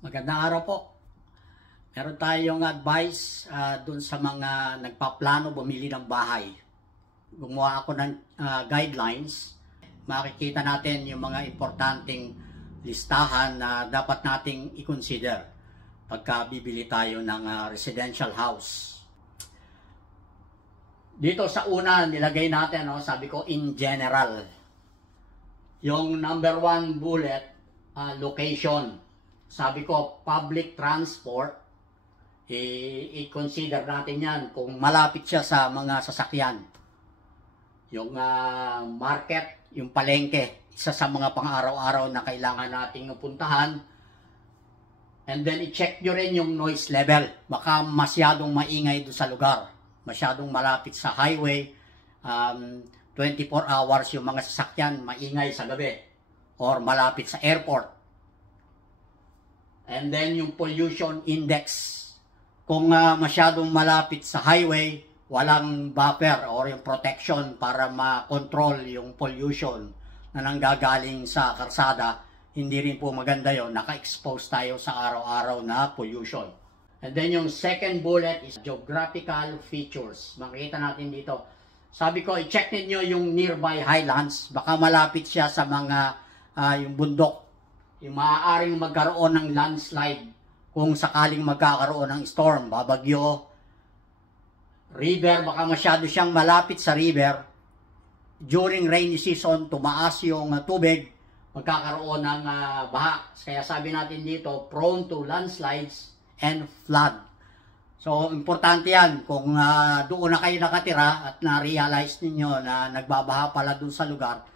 Magandang araw po. Meron tayong advice dun sa mga nagpaplano bumili ng bahay. Gumawa ako ng guidelines. Makikita natin yung mga importanteng listahan na dapat nating i-consider pagka bibili tayo ng residential house. Dito sa una, nilagay natin, sabi ko in general. Yung number 1 bullet, location. Sabi ko, public transport, i-consider natin yan kung malapit siya sa mga sasakyan. Yung market, yung palengke, isa sa mga pang-araw-araw na kailangan nating puntahan. And then, i-check nyo rin yung noise level. Baka masyadong maingay doon sa lugar. Masyadong malapit sa highway. 24 hours yung mga sasakyan, maingay sa gabi. Or malapit sa airport. And then yung pollution index. Kung masyadong malapit sa highway, walang buffer or yung protection para ma-control yung pollution na nanggagaling sa karsada, hindi rin po maganda yon. Naka-expose tayo sa araw-araw na pollution. And then yung second bullet is geographical features. Makikita natin dito. Sabi ko, i-check ninyo yung nearby highlands. Baka malapit siya sa mga yung bundok. Yung maaaring magkaroon ng landslide kung sakaling magkakaroon ng storm, babagyo, river, baka masyado siyang malapit sa river. During rainy season, tumaas yung tubig, magkakaroon ng baha. Kaya sabi natin dito, prone to landslides and flood. So, importante yan. Kung doon na kayo nakatira at na-realize ninyo na nagbabaha pala doon sa lugar,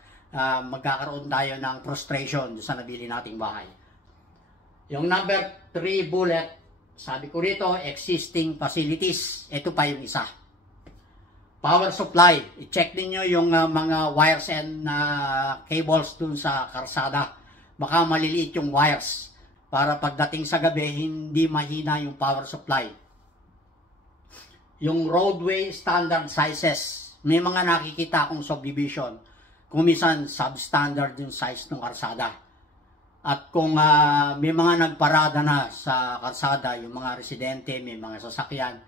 magkakaroon tayo ng frustration sa nabili nating bahay. Yung number 3 bullet, sabi ko rito, existing facilities. Ito pa yung isa. Power supply. I-check niyo yung mga wires and cables dun sa karsada. Baka maliliit yung wires para pagdating sa gabi, hindi mahina yung power supply. Yung roadway standard sizes. May mga nakikita akong subdivision. Kung minsan substandard yung size ng karsada. At kung may mga nagparada na sa karsada, yung mga residente, may mga sasakyan,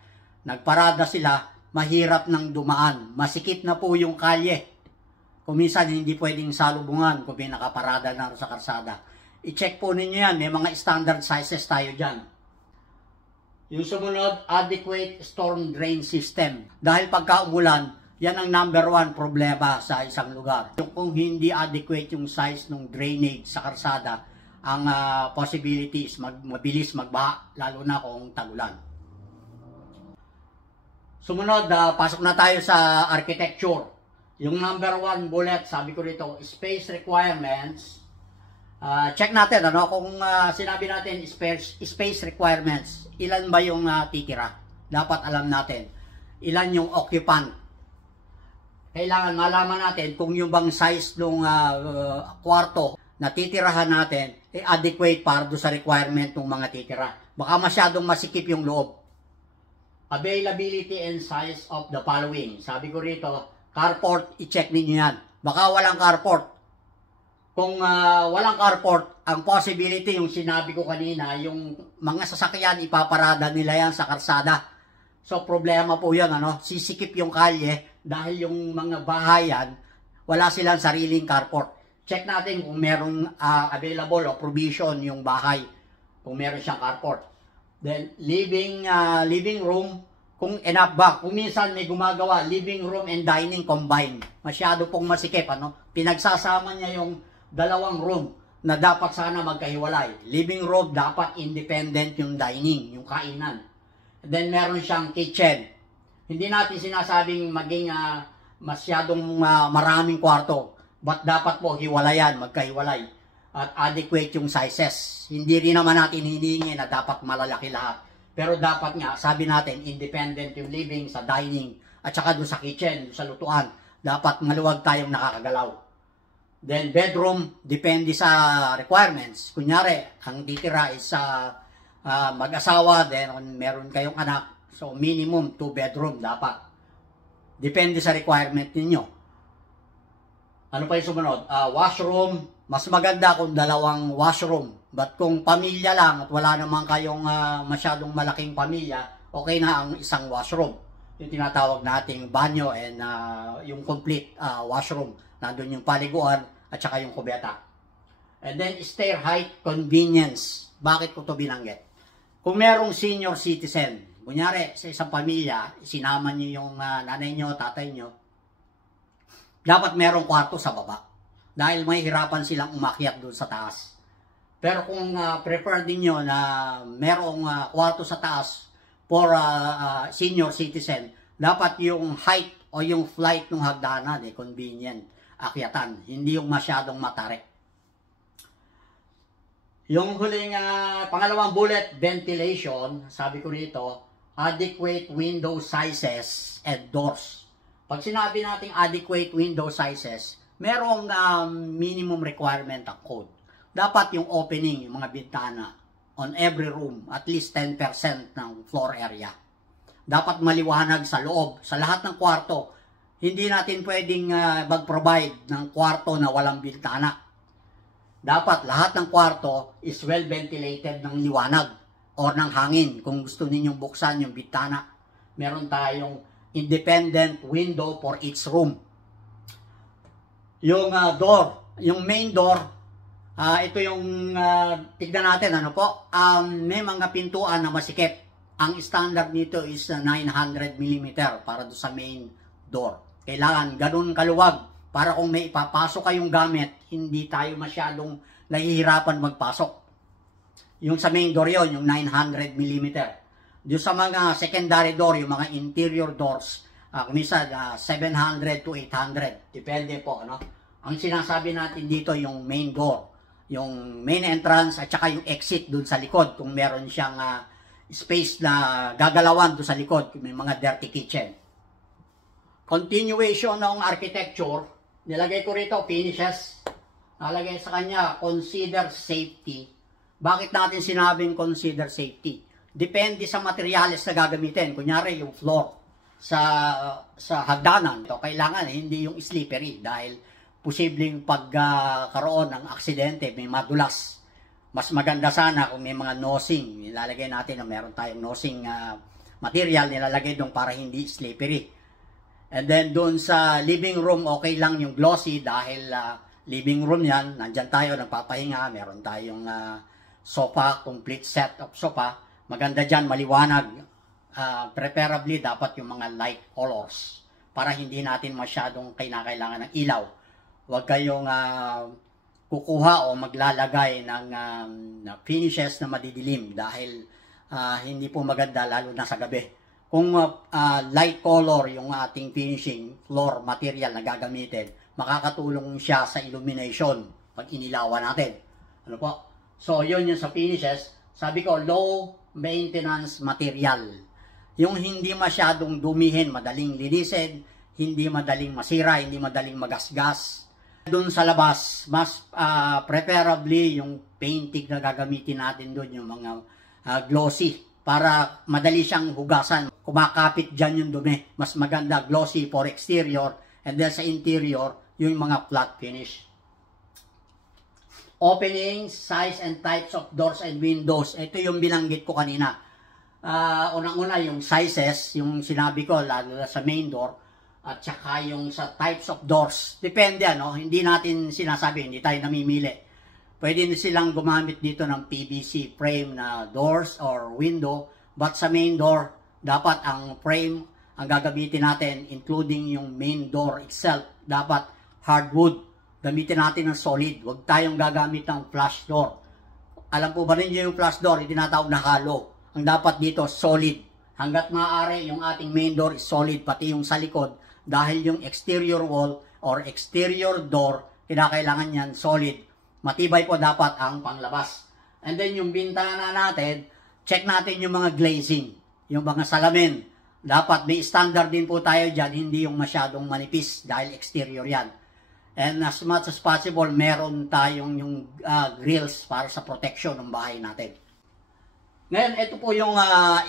nagparada sila, mahirap nang dumaan. Masikip na po yung kalye. Kung minsan hindi pwedeng salubungan kung may nakaparada na sa karsada. I-check po ninyo yan, may mga standard sizes tayo dyan. Yung sumunod, adequate storm drain system. Dahil pagka umulan, yan ang number 1 problema sa isang lugar. Kung hindi adequate yung size ng drainage sa karsada, ang possibilities mabilis magbaha, lalo na kung tagulan. Sumunod, pasok na tayo sa architecture. Yung number 1 bullet, sabi ko rito, space requirements. Check natin, kung sinabi natin space requirements, ilan ba yung titira? Dapat alam natin. Ilan yung occupant? Kailangan malaman natin kung yung bang size ng kwarto na titirahan natin adequate para do sa requirement ng mga titira. Baka masyadong masikip yung loob. Availability and size of the following. Sabi ko rito, carport, i-check ninyo yan. Baka walang carport. Kung walang carport, ang possibility yung sinabi ko kanina, yung mga sasakyan ipaparada nila yan sa karsada. So, problema po yan, sisikip yung kalye dahil yung mga bahayan, wala silang sariling carport. Check natin kung merong available o provision yung bahay, kung meron siyang carport. Then, living room, kung enough ba. Kung minsan may gumagawa, living room and dining combined. Masyado pong masikip, Pinagsasama niya yung dalawang room na dapat sana magkahiwalay. Living room, dapat independent yung dining, yung kainan. Then meron siyang kitchen. Hindi natin sinasabing maging masyadong maraming kwarto. But dapat po hiwalayan, magkahiwalay. At adequate yung sizes. Hindi rin naman natin hinihingi na dapat malalaki lahat. Pero dapat nga, sabi natin, independent yung living sa dining. At saka doon sa kitchen, sa lutuan. Dapat maluwag tayong nakakagalaw. Then bedroom, depende sa requirements. Kunyari, ang titira is mag-asawa, then meron kayong anak, so minimum 2 bedroom dapat. Depende sa requirement ninyo. Ano pa yung sumunod? Washroom, mas maganda kung dalawang washroom. But kung pamilya lang at wala naman kayong masyadong malaking pamilya, okay na ang isang washroom. Yung tinatawag nating banyo and yung complete washroom. Nandun yung paliguan at saka yung kubeta. And then stair height convenience. Bakit ko to binanggit? Kung merong senior citizen, kunyari sa isang pamilya, sinama niyo yung nanay niyo, tatay niyo, dapat merong kwarto sa baba. Dahil may hirapan silang umakyat doon sa taas. Pero kung prefer din nyo na merong kwarto sa taas for senior citizen, dapat yung height o yung flight ng hagdanan, convenient, akyatan. Hindi yung masyadong matarik. Yung huling pangalawang bullet, ventilation, sabi ko rito, adequate window sizes and doors. Pag sinabi nating adequate window sizes, merong minimum requirement ang code. Dapat yung opening, yung mga bintana, on every room, at least 10% ng floor area. Dapat maliwanag sa loob, sa lahat ng kwarto. Hindi natin pwedeng mag-provide ng kwarto na walang bintana. Dapat lahat ng kwarto is well ventilated ng liwanag or ng hangin. Kung gusto ninyong buksan yung bintana, meron tayong independent window for each room. Yung door, yung main door, ito yung tignan natin, ano po, may mga pintuan na masikip. Ang standard nito is 900 mm para do sa main door. Kailangan ganun kaluwag para kung may ipapasok kayong gamit, hindi tayo masyadong nahihirapan magpasok. Yung sa main door yon, yung 900 mm. Yung sa mga secondary door, yung mga interior doors, minsan 700 to 800. Depende po, ano? Ang sinasabi natin dito yung main door, yung main entrance at saka yung exit dun sa likod kung meron siyang space na gagalawan dun sa likod kung may mga dirty kitchen. Continuation ng architecture, nilagay ko rito finishes. Nalagay sa kanya consider safety. Bakit natin sinabing consider safety? Depende sa materyales na gagamitin. Kunyari yung floor sa hagdanan, ito kailangan hindi yung slippery dahil posibleng pagkaroon ng aksidente, may madulas. Mas maganda sana kung may mga nosing, nilalagay natin na meron tayong nosing material, nilalagay doon para hindi slippery. And then doon sa living room, okay lang yung glossy dahil living room yan, nandyan tayo, nagpapahinga, meron tayong sofa, complete set of sofa. Maganda dyan, maliwanag. Preferably dapat yung mga light colors para hindi natin masyadong kailangan ng ilaw. Huwag kayong kukuha o maglalagay ng finishes na madidilim dahil hindi po maganda lalo na sa gabi. Kung light color yung ating finishing floor material na gagamitin, makakatulong siya sa illumination pag inilawan natin. Ano po? So, yun yung sa finishes. Sabi ko, low maintenance material. Yung hindi masyadong dumihin, madaling linisin, hindi madaling masira, hindi madaling magasgas. Doon sa labas, mas preferably yung painting na gagamitin natin doon, yung mga glossy, para madali siyang hugasan. Kumakapit dyan yung dumi. Mas maganda glossy for exterior, and then sa interior, yung mga flat finish. Opening, size and types of doors and windows. Ito yung binanggit ko kanina. Unang-una yung sizes, yung sinabi ko, lalo na sa main door, at saka yung sa types of doors. Depende, ano, hindi natin sinasabi, hindi tayo namimili. Pwede silang gumamit dito ng PVC frame na doors or window, but sa main door, dapat ang frame, ang gagamitin natin, including yung main door itself, dapat hardwood. Gamitin natin ng solid. Huwag tayong gagamit ng flush door. Alam po ba ninyo yung flush door, tinatawag na hollow. Ang dapat dito, solid. Hanggat maaari, yung ating main door is solid, pati yung sa likod, dahil yung exterior wall or exterior door, kinakailangan yan solid. Matibay po dapat ang panglabas. And then yung bintana natin, check natin yung mga glazing, yung mga salamin. Dapat may standard din po tayo dyan, hindi yung masyadong manipis dahil exterior yan. And as much as possible, meron tayong yung grills para sa protection ng bahay natin. Ngayon, ito po yung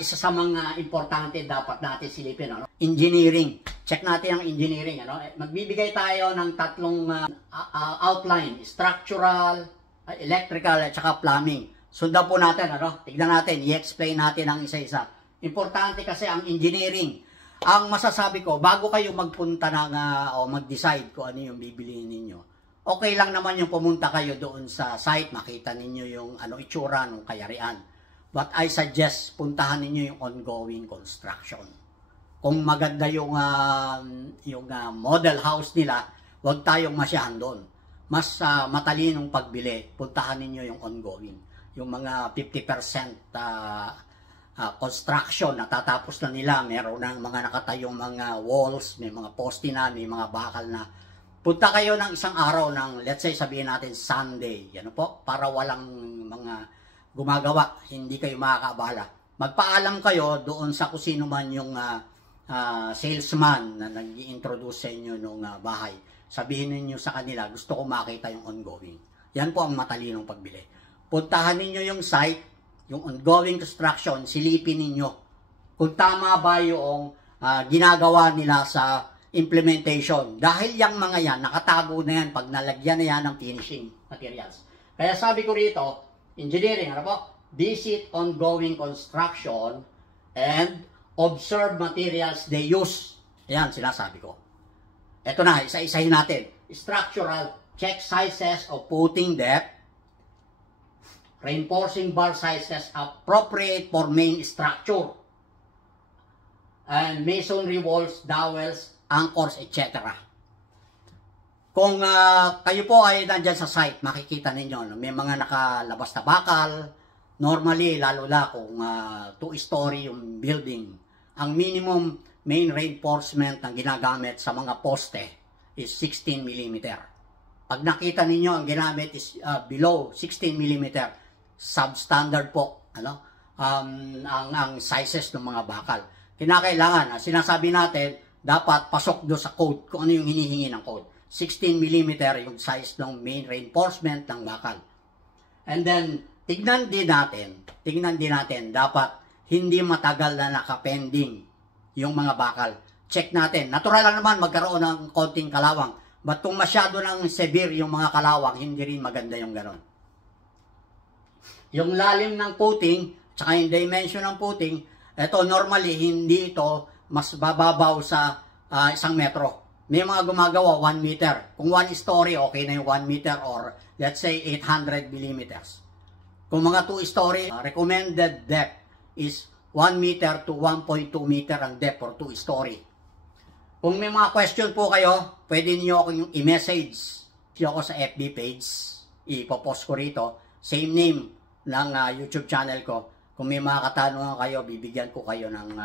isa sa mga importante dapat natin silipin. Ano? Engineering. Check natin ang engineering. Ano? Magbibigay tayo ng tatlong outline. Structural, electrical, at saka plumbing. Sundan po natin. Ano? Tignan natin. I-explain natin ang isa-isa. Importante kasi ang engineering. Ang masasabi ko, bago kayo magpunta ng, o mag-decide kung ano yung bibiliin ninyo, okay lang naman yung pumunta kayo doon sa site, makita ninyo yung itsura ng kayarian. But I suggest puntahan ninyo yung ongoing construction. Kung maganda yung model house nila, huwag tayong masyahan doon. Mas matalinong pagbili, puntahan ninyo yung ongoing. Yung mga 50% construction, natatapos na nila, meron ng mga nakatayong mga walls, may mga poste na, may mga bakal na. Punta kayo ng isang araw ng, let's say, sabihin natin Sunday, yan po, para walang mga gumagawa, hindi kayo makakaabala. Magpaalam kayo doon sa kung sino man yung salesman na nag-i-introduce sa inyo ng bahay. Sabihin niyo sa kanila, gusto ko makita yung ongoing. Yan po ang matalinong pagbili. Puntahan ninyo yung site, yung ongoing construction, silipin ninyo kung tama ba yung ginagawa nila sa implementation. Dahil yung mga yan, nakatago na yan pag nalagyan na yan ng finishing materials. Kaya sabi ko rito, engineering, ano po? Visit ongoing construction and observe materials they use. Ayan, sinasabi ko. Ito na, isa-isahin natin. Structural, check sizes of footing depth, reinforcing bar sizes appropriate for main structure, and masonry walls, dowels, anchors, etc. Kung kayo po ay nandyan sa site, makikita ninyo, may mga nakalabas na bakal. Normally, lalo na kung 2-story yung building, ang minimum main reinforcement na ginagamit sa mga poste is 16 mm. Pag nakita ninyo ang ginamit is below 16 mm, substandard po ang sizes ng mga bakal. Kinakailangan, sinasabi natin, dapat pasok do sa code kung ano yung hinihingi ng code. 16 mm yung size ng main reinforcement ng bakal. And then, tignan din natin, dapat hindi matagal na nakapending yung mga bakal. Check natin. Natural lang naman magkaroon ng konting kalawang. But kung masyado ng severe yung mga kalawang, hindi rin maganda yung ganon. Yung lalim ng footing, tsaka yung dimension ng footing, ito normally hindi ito mas bababaw sa 1 metro. May mga gumagawa 1 meter. Kung 1 story, okay na yung 1 meter or let's say 800 millimeters. Kung mga 2 story, recommended depth is 1 meter to 1.2 meter ang depth for 2 story. Kung may mga question po kayo, pwede niyo ako yung i-message ako sa FB page. Ipopost ko rito. Same name ng YouTube channel ko. Kung may mga katanungan kayo, bibigyan ko kayo ng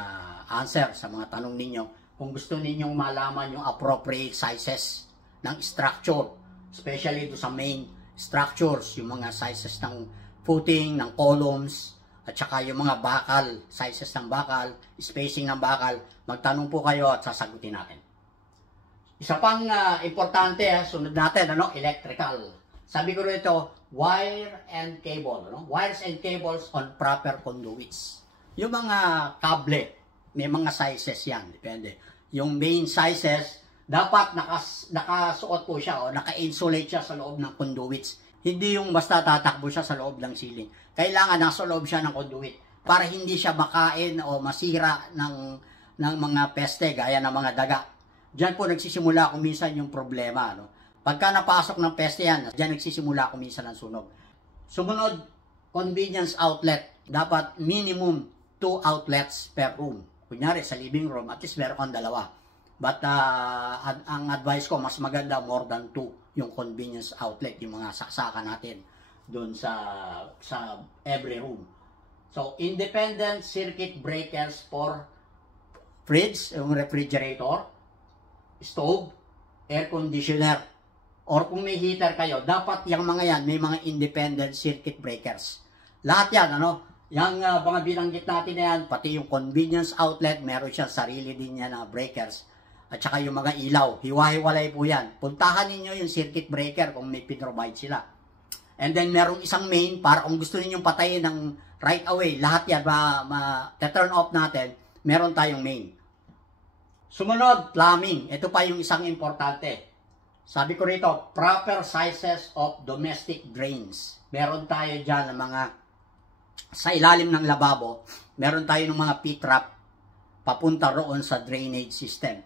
answer sa mga tanong ninyo. Kung gusto ninyong malaman yung appropriate sizes ng structure, especially do sa main structures, yung mga sizes ng footing, ng columns, at saka yung mga bakal, sizes ng bakal, spacing ng bakal, magtanong po kayo at sasagutin natin. Isa pang importante, sunod natin, electrical. Sabi ko rito, wire and cable, wires and cables on proper conduits. Yung mga kable, may mga sizes yan, depende. Yung main sizes, dapat nakasuot po siya o naka-insulate siya sa loob ng conduits. Hindi yung basta tatakbo siya sa loob ng ceiling. Kailangan nasa loob siya ng conduit para hindi siya makain o masira ng mga peste gaya ng mga daga. Diyan po nagsisimula kung minsan yung problema. Pagka napasok ng peste yan, diyan nagsisimula kung minsan ang sunog. Sumunod, convenience outlet. Dapat minimum 2 outlets per room. Kunyari sa living room, at least meron kang 2. But ang advice ko, mas maganda more than 2 yung convenience outlet, yung mga saksakan natin doon sa every room. So, independent circuit breakers for fridge, yung refrigerator, stove, air conditioner, or kung may heater kayo, dapat yung mga yan, may mga independent circuit breakers. Lahat yan, yung mga binanggit natin na yan, pati yung convenience outlet, meron siya sarili din yan na breakers. At saka yung mga ilaw, hiwa-hiwalay po yan. Puntahan ninyo yung circuit breaker kung may pinrovide sila. And then merong isang main para kung gusto ninyong patayin ng right away, lahat yan turn off natin, meron tayong main. Sumunod, plumbing. Ito pa yung isang importante. Sabi ko rito, proper sizes of domestic drains. Meron tayo dyan ng mga, sa ilalim ng lababo, meron tayo ng mga P-trap papunta roon sa drainage system.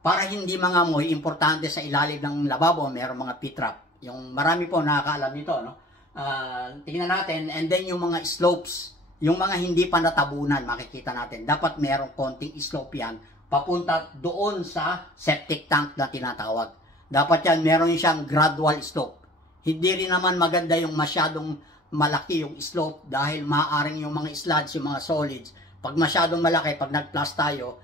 Para hindi mga amoy, importante sa ilalim ng lababo, meron mga P-trap. Yung marami po nakakaalam nito, no? Tingnan natin, and then yung mga slopes, yung mga hindi pa natabunan, makikita natin. Dapat merong konting slope yan, papunta doon sa septic tank na tinatawag. Dapat yan, meron siyang gradual slope. Hindi rin naman maganda yung masyadong malaki yung slope dahil maaaring yung mga sludge, yung mga solids, pag masyadong malaki, pag nag-plus tayo,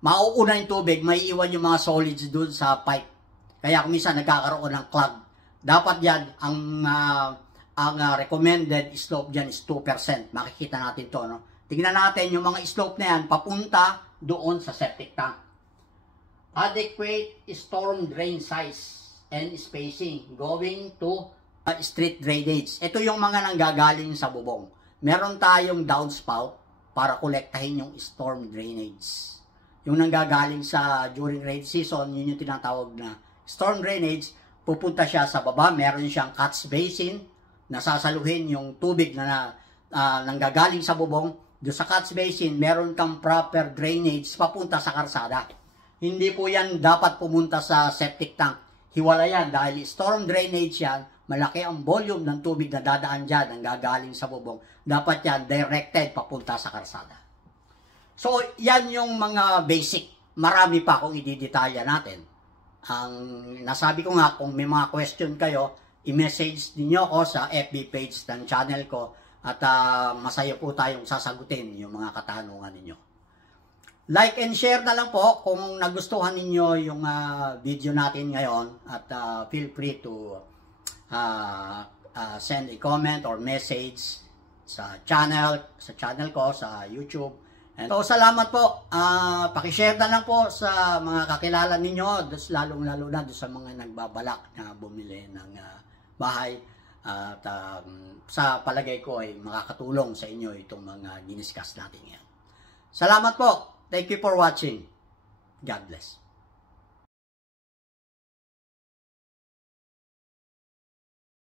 mauuna yung tubig, may iwan yung mga solids doon sa pipe. Kaya kung minsan nagkakaroon ng clog. Dapat yan, ang recommended slope dyan is 2%. Makikita natin to, no? Tingnan natin yung mga slope na yan, papunta doon sa septic tank. Adequate storm drain size and spacing going to street drainage. Ito yung mga nanggagaling sa bubong. Meron tayong downspout para kolektahin yung storm drainage. Yung nanggagaling sa during rain season, yun yung tinatawag na storm drainage. Pupunta siya sa baba, meron siyang catch basin, nasasaluhin yung tubig na nanggagaling sa bubong. Doon sa catch basin, meron kang proper drainage papunta sa karsada. Hindi po yan dapat pumunta sa septic tank. Hiwala yan dahil storm drainage yan, malaki ang volume ng tubig na dadaan dyan, ang gagaling sa bubong. Dapat yan directed papunta sa karsada. So, yan yung mga basic. Marami pa kung ididetalya natin. Ang nasabi ko nga, kung may mga question kayo, i-message niyo ako sa FB page ng channel ko at masaya po tayong sasagutin yung mga katanungan ninyo. Like and share na lang po kung nagustuhan ninyo yung video natin ngayon at feel free to send a comment or message sa channel ko sa YouTube. And so, salamat po. Paki-share na lang po sa mga kakilala ninyo, lalong-lalo na sa mga nagbabalak na bumili ng bahay. At sa palagay ko ay makakatulong sa inyo itong mga diniscuss natin ngayon. Salamat po. Thank you for watching. God bless.